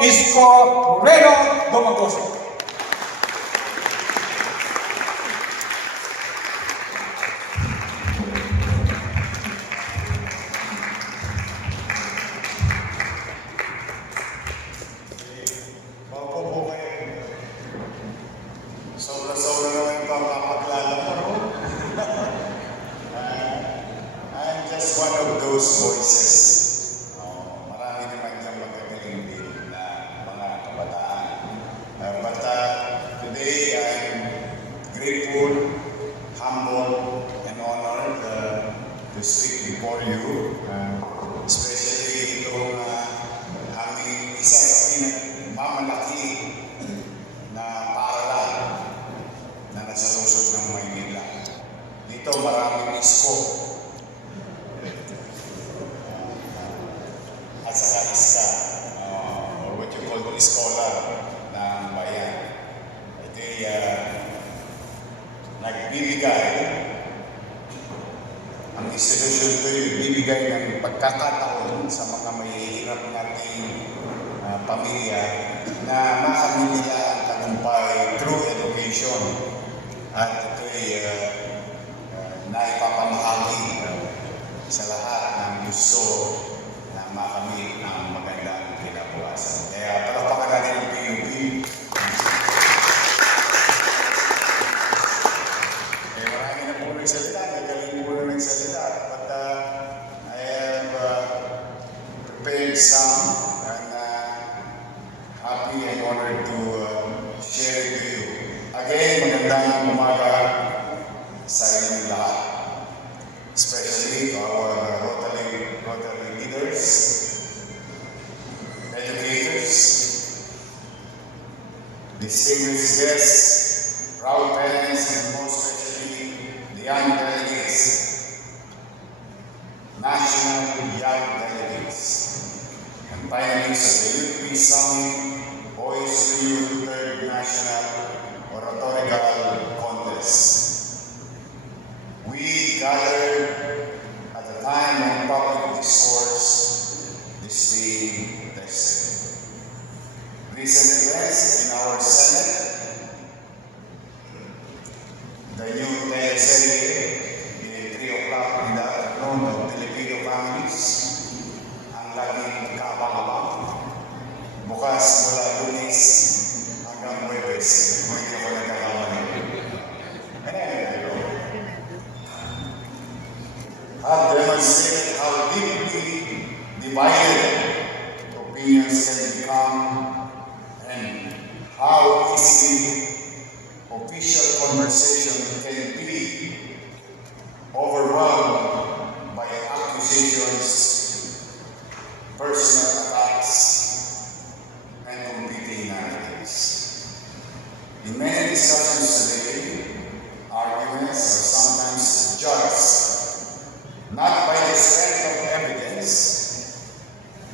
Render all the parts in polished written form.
Isko Moreno Domagoso. Sobra-sobra naman ito ang kapaglala ko. I'm just one of those voices. Marami naman dyan magagaling din na mga kabataan. But today I'm grateful, humble, and honored to speak before you. Especially itong aming isa sa pinagmamalaki na paaralan na nasa lungsod ng Maynila. Dito maraming isko at saka iska, or what you call scholar ng bayan. Ito'y nagbibigay, ang institusyon ito'y bibigay ng pagkakataon sa mga mahihirap nating pamilya na makamit nila ang tagumpay through education. At ito'y naipapamahagi sa lahat ng gusto na makamit ang magandang kinabukasan. Kaya palakpakan natin ang PUP. Marami na po nagsalita, nagaling po na nagsalita. But I have prepared some and happy and honored to share it with you. Again, magandang umaga sa inyong lahat. Especially to our Rotary leaders, educators, distinguished guests, proud parents, and most especially the young delegates, national young delegates, and finalists of the Youth Peace Summit, Voice to Youth Third National Oratorical Contest. We gathered at the time of public discourse this being tested. Recent events in our Senate, the new teleserye in 3 o'clock in the afternoon of Filipino families, ang laging kaabang-abang, bukas mula Lunes hanggang Huwebes, kung hindi ako nagkakamali. Have demonstrated how deeply divided opinions can become and how easily official conversation can be overwhelmed by accusations, personal attacks, and competing narratives. In many discussions today, arguments are sometimes judged not by the strength of evidence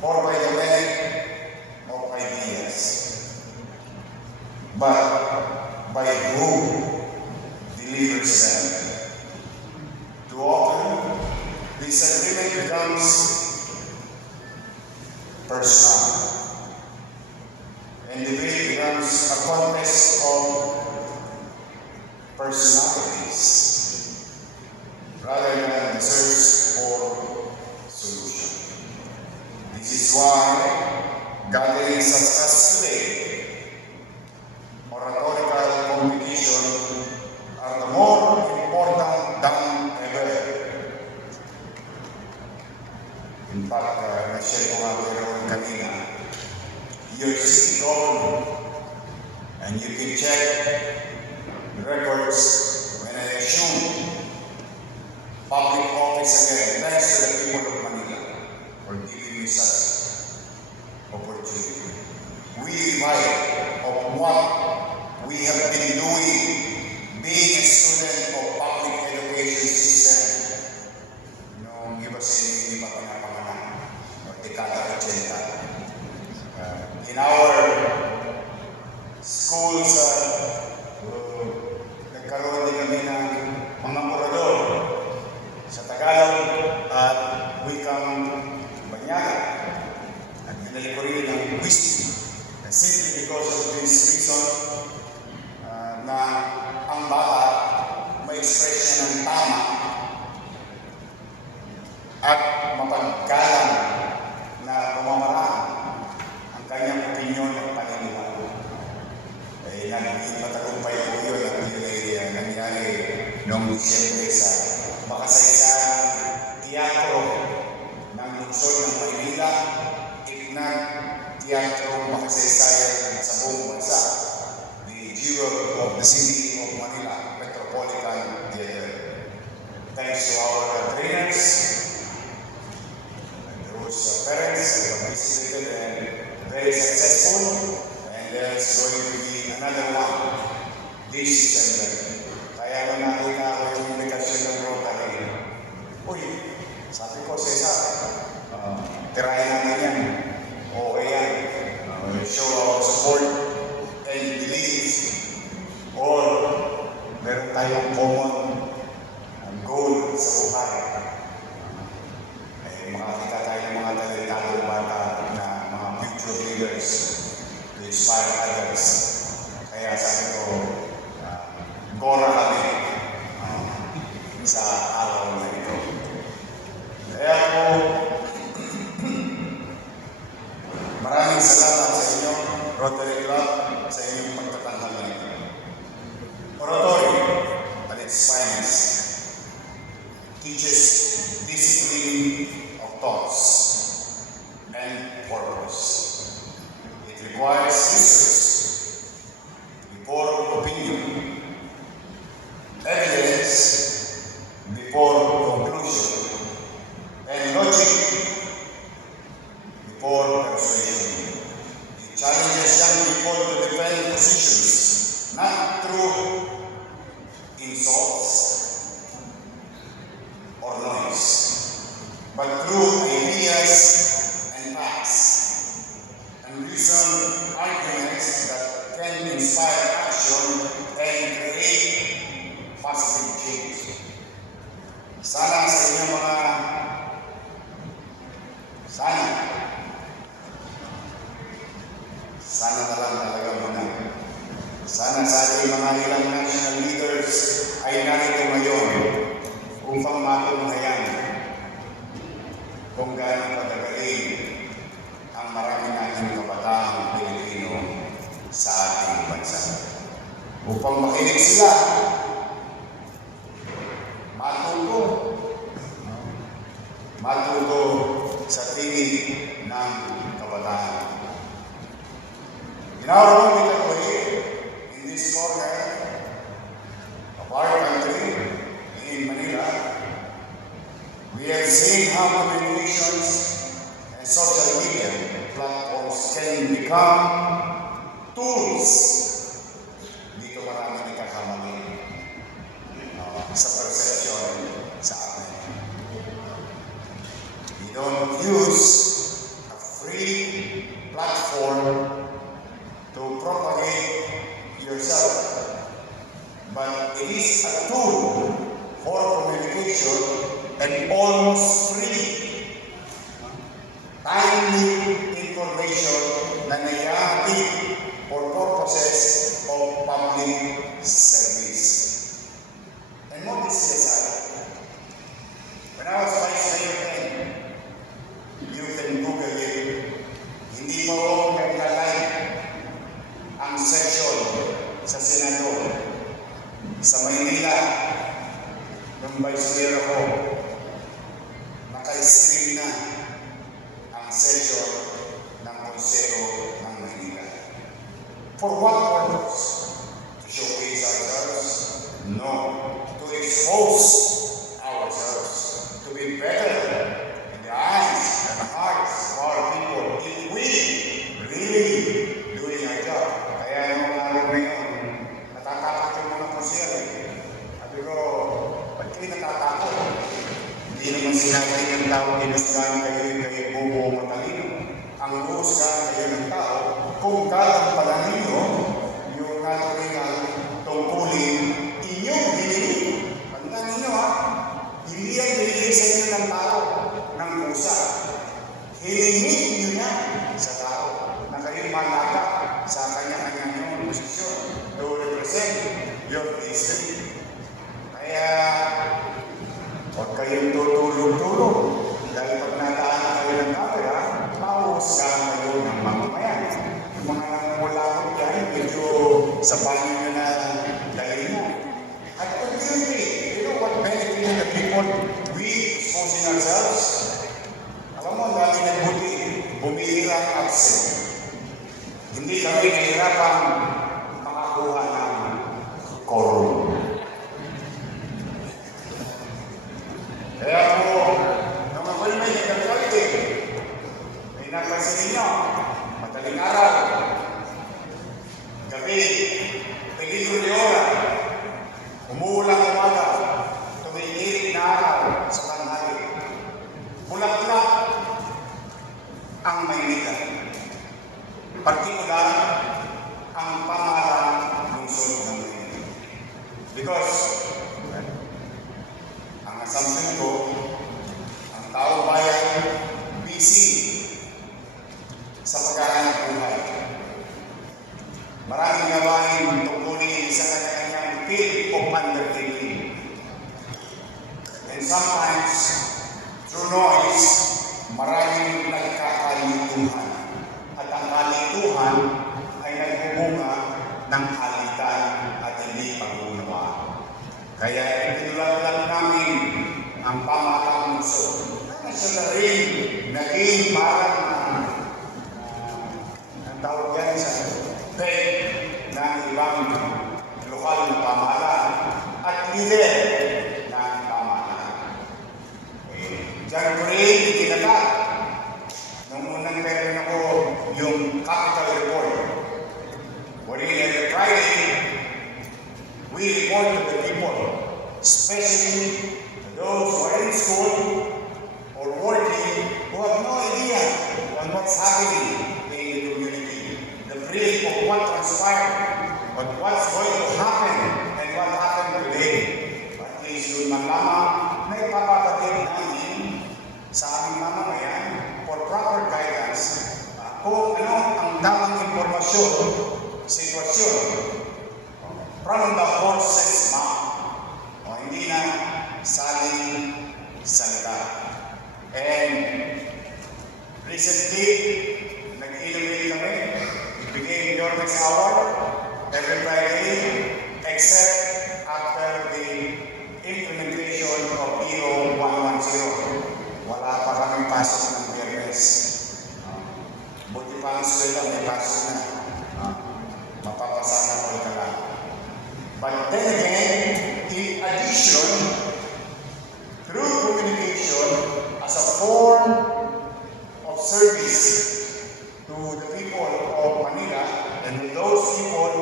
or by the merit of ideas, but by who delivers them. Too often, disagreement becomes personal, and debate becomes a contest of personalities rather than the search for solution. This is why gatherings such as today, oratorical competition, are the more important than ever. In fact, na-share ko nga pero kanina, your city government, and you can check records when I assume public office again, thanks to the people of Manila for giving me such opportunity. We remind of what we have been doing, being a student of public education system, noong iba sa inyo hindi pa pinapanganak, o dekada 80. In our schools, nagkaroon din kami ng mga korador sa Tagalog at wikang Banyaga. At pinali ko rin ang wisdom Simply because of this reason, na ang bata ma-express niya ng tama at mapagkalang na pamamaraan ang kanyang opinyon at paniniwala. Eh, naging matagumpay po yun at yun ay nangyari noong Disyembre sa makasaysayang teatro ng lungsod ng Maynila, ignag teatro makasaysayan sa buong bansa, the Jewel of the City of Manila Metropolitan Theater. Thanks to our trainers, those parents who have participated and very successful, and there's going to be another one this December. Kaya nung nakita ko yung invitation ng Rotary, uy, sabi ko, Cesar, tirahin natin yan. Okay yan. Show our support and believe, or meron tayong common goal sa buhay. Makakita tayo ng mga talentadong bata na mga future leaders to inspire others. Kaya sabi ko, gora kami sa araw na ito. Kaya po, maraming salamat sa inyo, Rotary Club, sa inyong pagtatanghal na ito. Oratory, at its finest, teaches discipline of thoughts and purpose. It requires research before opinion, evidence before conclusion, and logic before persuasion. It challenges young people to defend positions, not through insults or noise, but through ideas and facts, and reasoned arguments that can inspire action and create positive change. Sana sa inyo sana na lang talaga muna. Sana sa ating mga ilang national leaders ay narito ngayon upang matunghayan kung gaano kadagaling ang marami nating kabataang Pilipino sa ating bansa. Upang makinig sila, matuto sa tinig ng kabataan. In our own little way, in this corner of our country, in Manila, we have seen how communications and social media platforms can become tools. Dito marami nagkakamali sa perception sa atin. We don't use a free platform to propagate yourself, but it is a tool for communication and almost free, timely information na naihatid for purposes of public service. And modesty aside, when I was Vice Mayor, you can Google it, hindi mo naglalike ang session sa Senado sa Maynila nung Vice Mayor ako, naka-stream na ang session ng Konsero ng Maynila. For what purpose? To showcase ourselves? No. To expose ourselves. To be better in the eyes and hearts of our people if we really doing our job. Kaya yung mga araw ngayon, natatakot yung mga konsyere. Sabi ko, ba't kayo natatakot? Hindi naman sinabi ng tao, inusgahan kayo bubo o matalino. Ang uusgahan kayo ng tao, kung gagampalan ninyo yung naturingan tungkulin inyong binili. Pagka ninyo hindi yan binili sa inyo ng tao, ng pusa. Hilingin nyo na sa tao na kayo malaga history. Kaya, huwag kayong tutulog-tulog. Dahil pag nataan kayo ng camera, mauusgahan kayo ng mamamayan. Yung mga nangungulangot yan, medyo sa banyo nyo na dahil na. At ultimately, you know what benefited the people? We exposing ourselves. Alam mo, ang dami ng buti, bumihira ang absent. Hindi kami nahihirapan makakuha ng quorum. Kaya po, nung ako'y may nagkakalitin, ay napansin ninyo, madaling araw, gabi, peligro de ora, umuulang umaga, tumihirit na araw sa tanghali. Bulaklak ang Maynila. Partikular ang pamahalang lungsod ng Maynila. Because, ang assumption ko, ang tao bayan busy sa pagkahanap buhay. Maraming gawain tungkulin sa kanya-kanyang field of undertaking. And sometimes, through noise, maraming nagkakalituhan. At ang kalituhan ay nagbubunga ng alitan at hindi pag-unawa. Kaya itinulat namin ang pamahalang lungsod. Siya na rin naging parang ang tawag yan sa peg ng ibang lokal na pamahalaan at leader ng pamahalaan. Diyan ko rin itinatag nung unang meron ako yung capital report. Wherein every Friday, we report to the people, especially to those who are in school or working who have no idea on what's happening in the community. The brief of what transpired, on what's going to happen, and what happened today. At least yun man lamang na ipapapatid namin sa aming mamamayan for proper guidance kung ano ang tamang impormasyon, sitwasyon from the horse's mouth. O hindi na saling salita. And recently, nag-innovate kami. It became your next hour every Friday, except after the implementation of EO 110. Wala pa kaming pasok ng Biyernes. Buti pa ang sweldo, may pasok na. Mapapasana ko ka lang. But then again, in addition, through communication as a form of service to the people of Manila and to those people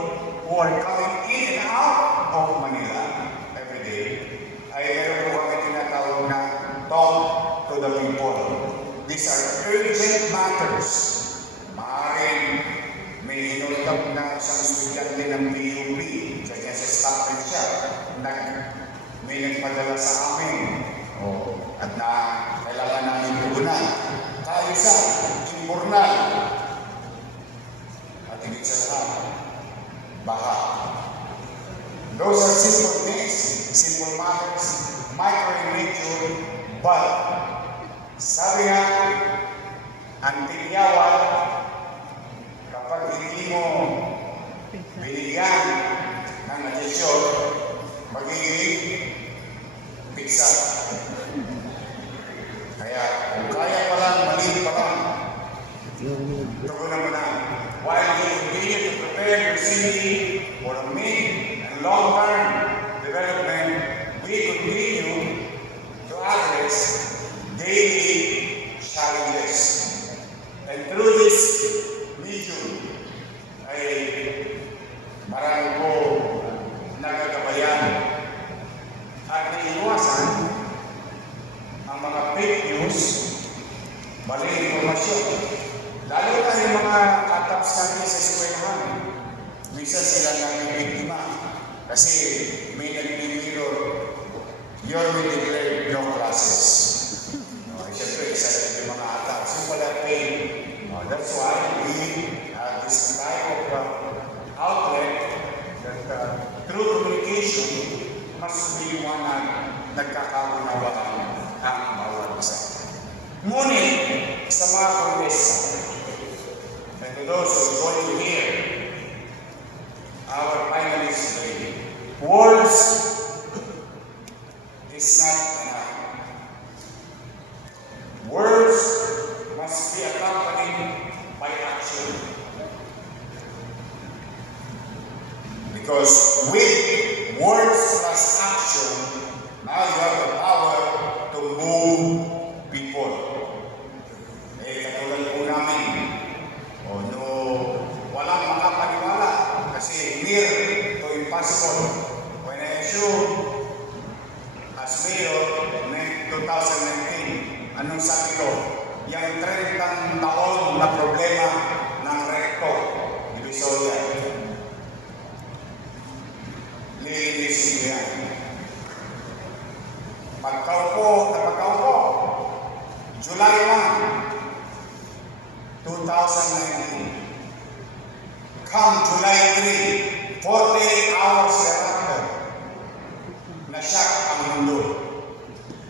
who are coming in and out of Manila every day, ay meron po kami tinatawag na talk to the people. These are urgent matters. Maaaring may hinultap na isang estudyante ng PUP, kanya sa stop and shop, may nagpadala sa amin, at na kailangan namin tugunan. Kaisa, impurnal, at higit sa lahat, baha. Those are simple things, simple matters, micro in nature, but sabi nga, ang tigyawat, kapag hindi mo binigyan ng atensyon, magiging pigsa. Kaya kung kaya pa lang, mali pa lang, tugunan mo na. While you continue to prepare your city for a mid and long-term development, we continue to address daily challenges. And through this medium, ay marami po nagagabayan at naiiwasan ang mga fake news, maling informasyon. Lalo na yung mga kataps natin sa eskwelahan. Minsan sila namin biktima kasi may nagbibiro, you're with declared no classes. Siyempre, isa yung mga attacks. Yung pala pain. That's why we have this type of outlet that through communication those who are going to hear our finalists today, words is not enough. Words must be accompanied by action. Because with words plus action, now you have the power to move people. Katulad po namin, no, walang makapaniwala kasi near to impossible. When I assumed as mayor in 2019, anong sabi ko? Yung 30 taon na problema ng Recto, Divisoria. Lilinisin ko yan. Pagkaupo, July 1, 2019. Come July 3, 48 hours thereafter, na-shock ang mundo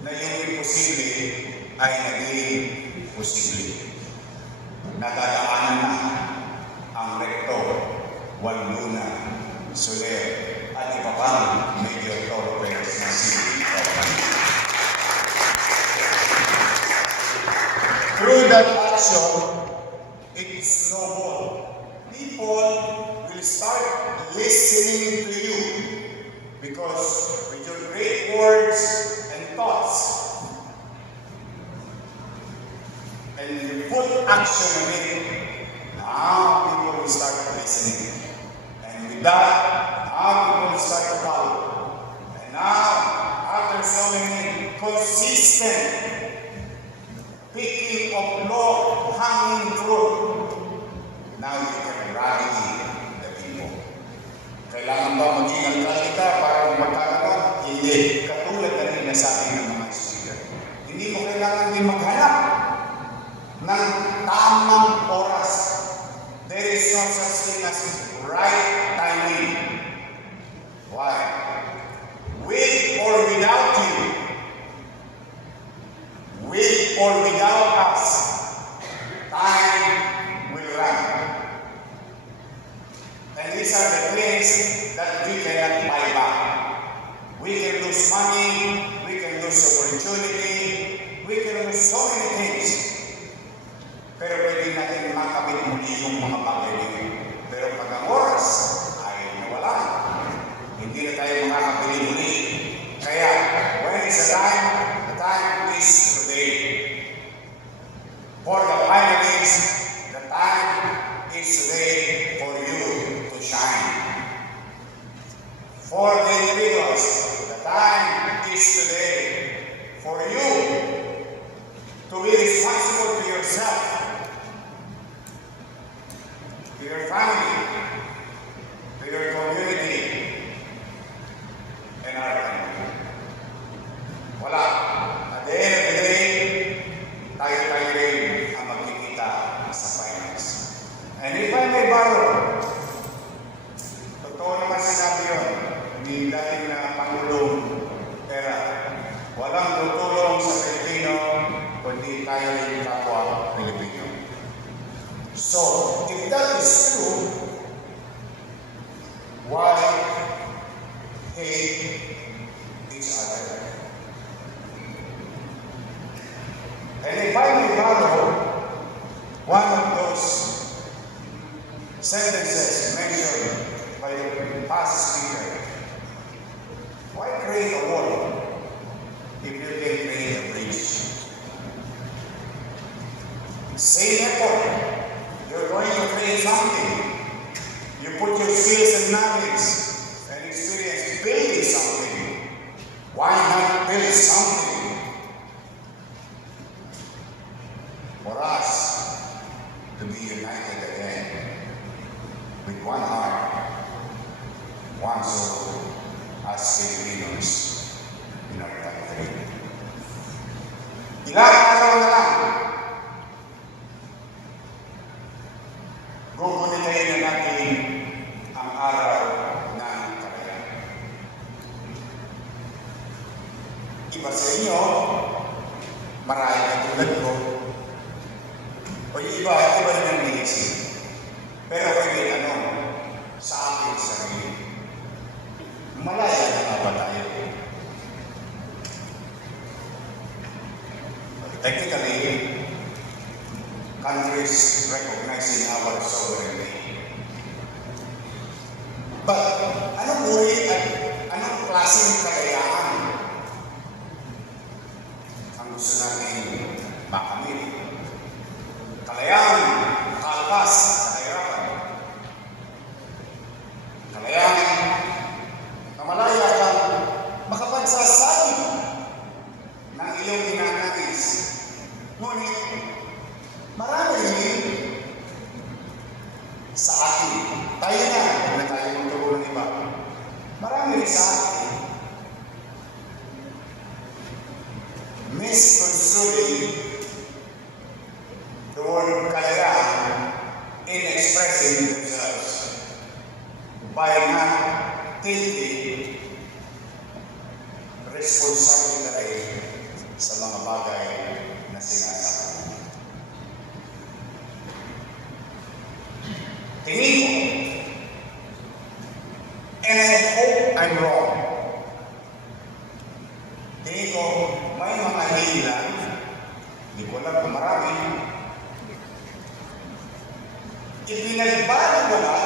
na yung imposible ay naging posible. Nadadaanan na ang Recto, Walduna, Soler, at iba pang major thoroughfares na city government. Through that action, it snowballed. People will start listening to you because with your great words and thoughts, and you put action on it, now people will start listening. And with that, now people will start to follow. And now, after so many consistent picking of low-hanging fruit, now you can rally the people. Kailangan ba maging alkalde ka para magkakaroon? Hindi. Katulad na rin nasabi ng mga speaker. Hindi mo kailangan din maghanap ng tamang oras. There is no such thing as right timing. Why? With or without you, with or without us, time will run. And these are the things that we cannot buy back. We can lose money, we can lose opportunity, we can lose so many things. Pero pwede natin makabit muli yung mga bagay nito. Pero pag ang oras ay nawala, hindi na tayo makakabili muli. Kaya, when is the time? The time is today. For the finalists, the time is today for you to shine. For the individuals, the time is today for you to be responsible to yourself, to your family, to your community, and our country. Wala. At the end of the day, tayo rin ang magkikita sa finance. And if I may borrow, totoo naman sinabi yun ni dating na Pangulong Pera, walang tutulong sa Pilipino kundi tayo rin kapwa Pilipino. So, if that is true, why hate each other? And if I may borrow one of those sentences mentioned by the past speaker, why create a wall if you can create a bridge? Same effort. You're going to create something. You put your skills and knowledge and experience building something. Why not build something for us to be united again with one heart, one soul, as Filipinos in our country. Ilang araw na lang, gugunitain na natin ang araw ng kakayahan. Iba sa inyo, marami na tulad ko, o yung iba rin ang naisip. technically, countries recognizing our sovereignty. But anong uri at anong klaseng kalayaan ang gusto natin makamit? Kalayaan, kalpas sa kahirapan. Kalayaan, na malaya kang makapagsasabi ng iyong ninanais. Ngunit, marami rin sa atin. Tayo na, huwag na tayo magturo ng iba. Marami rin sa atin. Misconstruing the word kalayaan in expressing themselves by not taking responsibility sa mga bagay na sinasabi. Tingin ko, and I hope I'm wrong, tingin ko, may mga hilan, hindi ko alam kung marami, ipinagbaliwala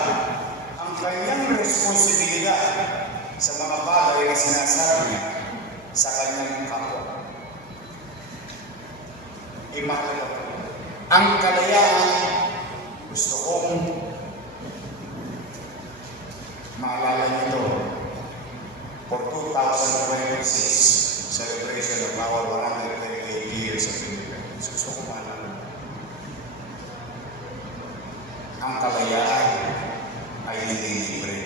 ang kanyang responsibilidad sa mga bagay na sinasabi niya sa kanyang kapwa. Mahalaga po. Ang kalayaan, gusto kong maalala nito for 2026 celebration of our 128 years of independence. Gusto ko maalala. Ang kalayaan ay hindi libre.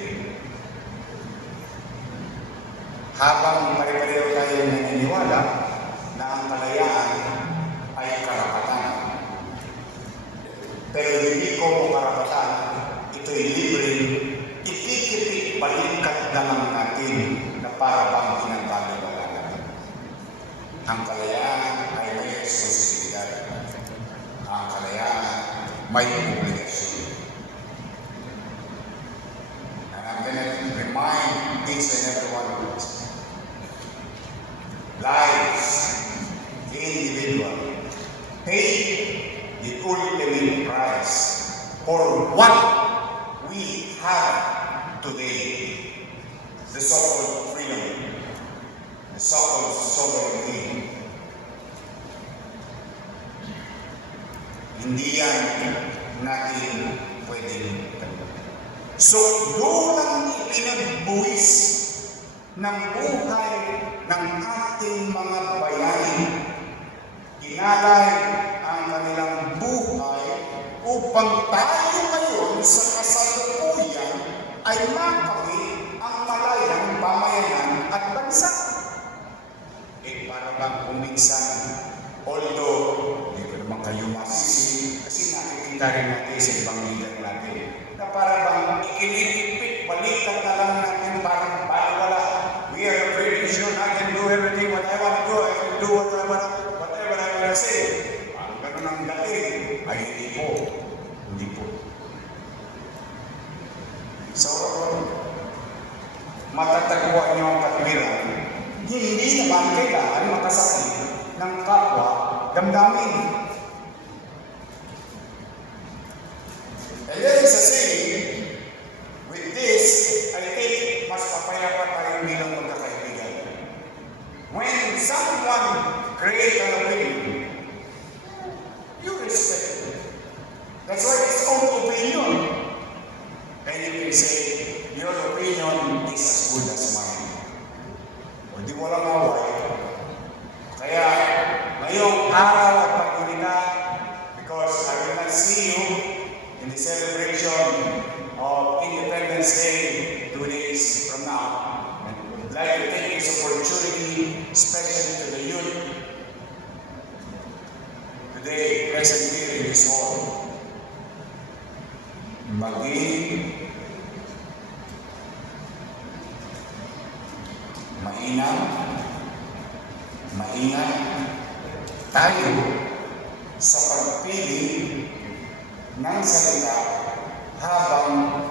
Habang pare-pareho tayo naniniwala na ang kalayaan ay karapatan. Pero hindi ko karapatan, ito'y libre, ipikipik balikat na lang natin na para bang pinagbalawala natin. Ang kalayaan ay may responsibilidad. Ang kalayaan may obligasyon. And I'm going to remind each and every one of us, lives, individual, pay the ultimate price for what we have today. The so-called freedom, the so-called sovereignty. Hindi yan natin pwedeng tanggapin. So, doon ang ipinagbuwis ng buhay ng ating mga bayani. Inalay ang kanilang buhay upang tayo ngayon sa kasalukuyan ay makamit ang malayang pamayanan at bansa. Para bang kuminsan, although hindi ko naman kayo masisi, kasi nakikita rin natin sa ibang leader natin, na para bang ikinipipit, balikan na lang natin parang baliwala. We are pretty sure I can do everything what I want to do. I can do whatever I want to say. Ang ganun ang dating ay hindi po. Hindi po. So, matatagpuan niyo ang katwiran, hindi naman kailangan makasakit ng kapwa damdamin. And there is a saying, with this, I think mas papayapa tayo bilang magkakaibigan. When someone creates an opinion, you respect it. That's why it's own opinion. And you can say, your opinion is as good as mine. O di mo lang away. Kaya, ngayong araw at pagkulita, because I will not see you in the celebration of Independence Day 2 days from now. And I would like to take this opportunity, especially to the youth, today present here in this hall, maging maingat tayo sa pagpili ng salita habang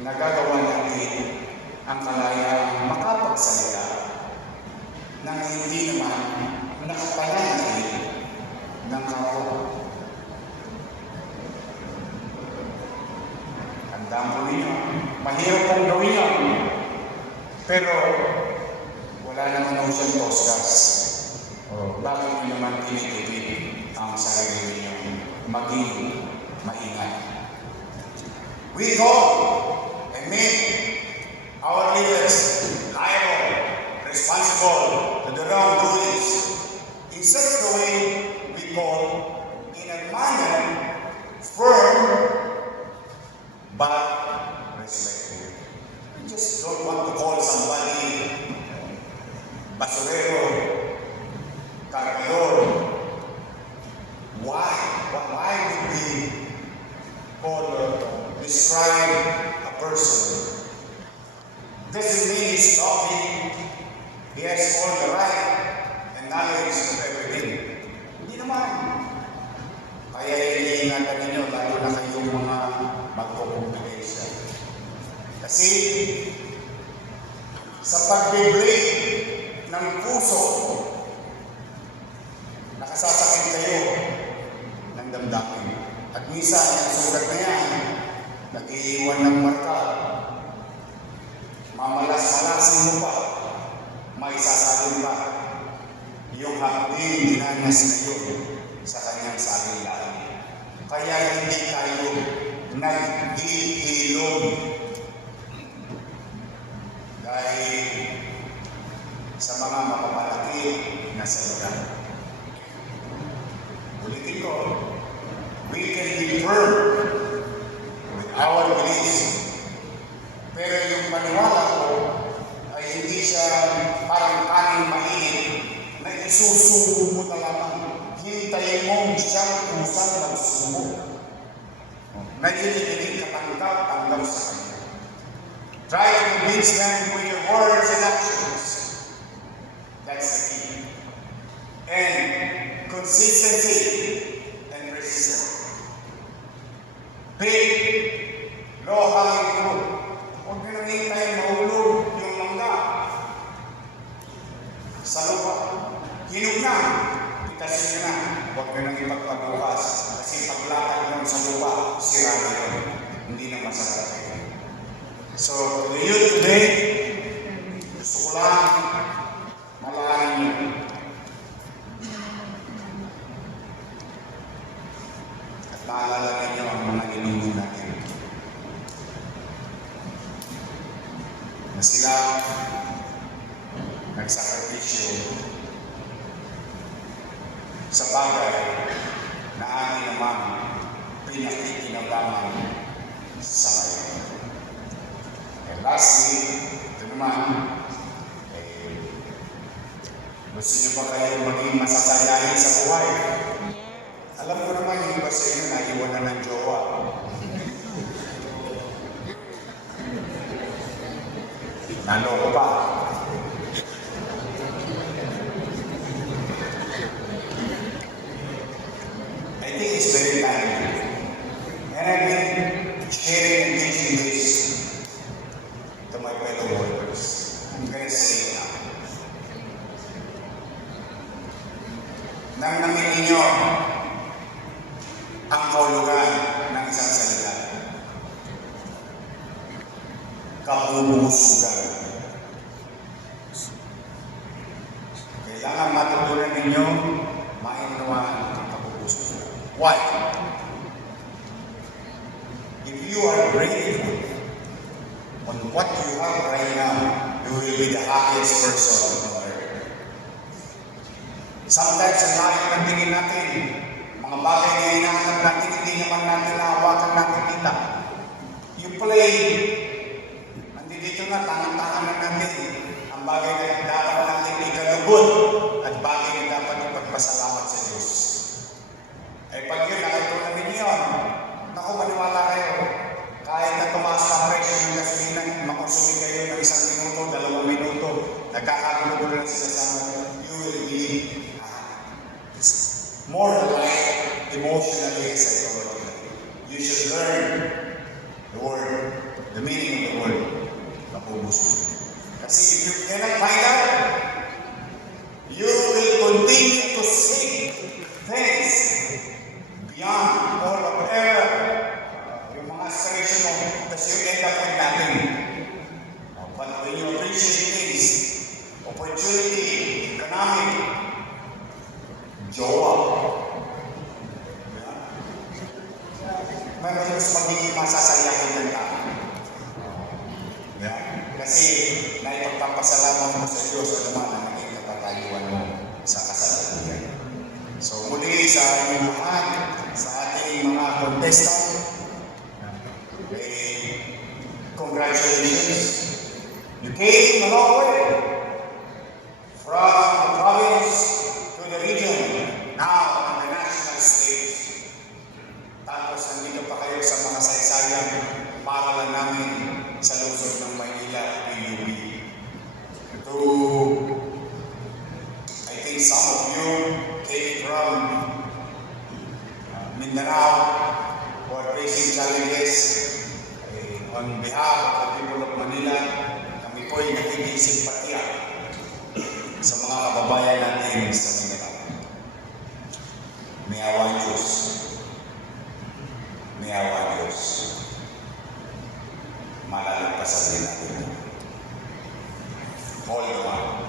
nagagawa natin ang kalayaan makapagsalita nang hindi naman nakapananatili Tandaan po ninyo, mahirap pong gawin yan. Pero, wala naman ako siyang tosgas. Bakit nyo naman tinitipid ang sarili ninyo maging maingat? We call and make our leaders liable, responsible to the wrongdoings in such a way we call in a manner firm but respectful. We just don't want to call somebody basurero, cargador. Why? Why would we describe a person? Doesn't mean he's talking. He has all the right and knowledge of everything. Hindi naman. Kaya iniingatan ninyo, lalo na kayong mga magpo-competition. Kasi sa pag-break ng puso, nakasasakit kayo ng damdamin. At minsan, ang sugat na yan, nag-iiwan ng marka. Mamalas-malasin mo pa, maisasalin pa yung hapding dinanas na yun sa kanyang sarili. Kaya hindi tayo nag-iilog dahil sa mga mapapalaki na salita. Ulitin ko, we can be firm with our beliefs. Pero yung paniwala ko ay hindi siya parang kaning mainit na isusubo mo na lamang. Hintayin mo siyang kusang magsubo. Nagiligiling katanggap-tanggap sa kanya. Try to convince them with your words and actions. That's the key. And consistency and persistence. Big, low-hanging fruit. Huwag nyo nang hintay mahulog yung mangga sa lupa. Hinog na, itasin nyo na. Huwag nyo nang ipagpabukas kasi paglatag nyo sa lupa, sira na yun. Hindi na masarap kayo. So, to you today, gusto ko lang malaman nyo. At naalala ninyo ang mga inumin natin. Na sila nagsakripisyo sa bagay na amin naman pinakikinabangan sa ngayon. And lastly, ito naman, gusto niyo ba kayo maging masasayahin sa buhay? Alam ko naman yung iba sa inyo naiwan na ng jowa. Naloko pa. I think it's very timely. And I've been sharing and teaching this to my fellow workers. I'm gonna say it now. Nang namin ninyo ang kahulugan ng isang salita. Kahubusugan. Kailangan matutunan ninyo mainawaan ang kahubusugan. Why? If you are grateful on what you have right now, you will be the happiest person on earth. Sometimes ang layo ng tingin natin, mga bagay na hinahanap natin, hindi naman natin nahawakan natin kita. You play, nandito na, tangan-tangan na natin ang bagay na dapat natin ikalugod at bagay na dapat ipagpasalamat sa Diyos. Ay pag yun, nakatunan ninyo yun, naku, maniwala kayo, kahit na tumaas na presyo ng gasolina, makonsumi kayo ng 1 minuto, 2 minuto, nagkakagulo lang sila sa you will be more like emotionally and psychologically. You should learn the word, the meaning of the word, kapubuso. Kasi if you cannot find out, you will continue to seek things beyond all of error. Yung mga aspiration mo, kasi sasayahin ng tao. Yeah? Kasi naipagpapasalamat mo sa Diyos at naman ang naging katatayuan mo sa kasalukuyan. So muli sa inyong lahat, sa ating mga contestant, congratulations. You came a long way from the province to the region, now on the national stage. Tapos nandito pa kayo sa mga saysayang para lang namin sa lungsod ng Maynila, PUP. To, I think some of you came from Mindanao who are facing challenges. On behalf of the people of Manila, kami po ay nagiging simpatya sa mga kababayan natin sa Mindanao. May awa Diyos. May awa Diyos. Malalagpasan din natin. Hold on.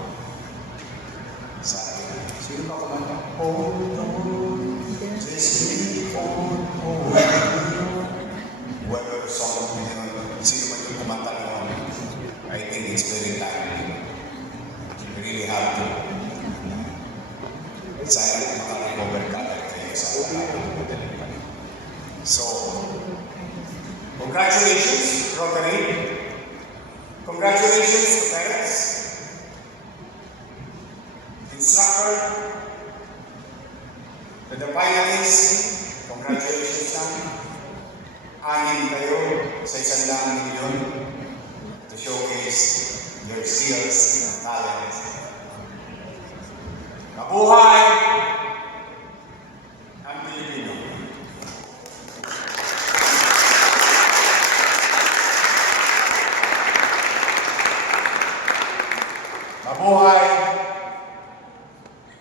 Sabi na, sino ba kumanta? Hold on. Just be hold on. Whoever song of me, sino man yung kumanta noon, I think it's very timely. You really have to. Sana makarecover ka kayo sa pagkakataon. So, congratulations, Rotary. Congratulations to parents, instructor, to the finalists, congratulations namin. Anin kayo sa 100 milyon to showcase your skills and talents. Mabuhay ang Pilipino! Mabuhay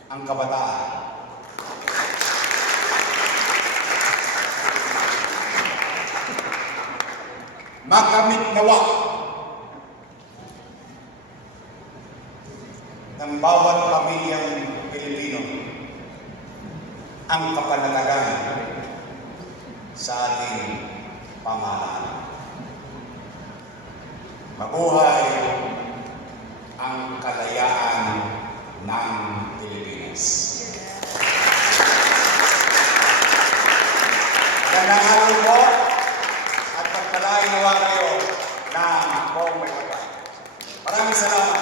ang kabataan! Makamit nawa ng bawat pamilyang Pilipino ang kapanatagan sa ating pamahalaan. Mabuhay ang kalayaan ng Pilipinas. Magandang hapon po. At pagpalain nawa kayo ng buong may kapal. Maraming salamat.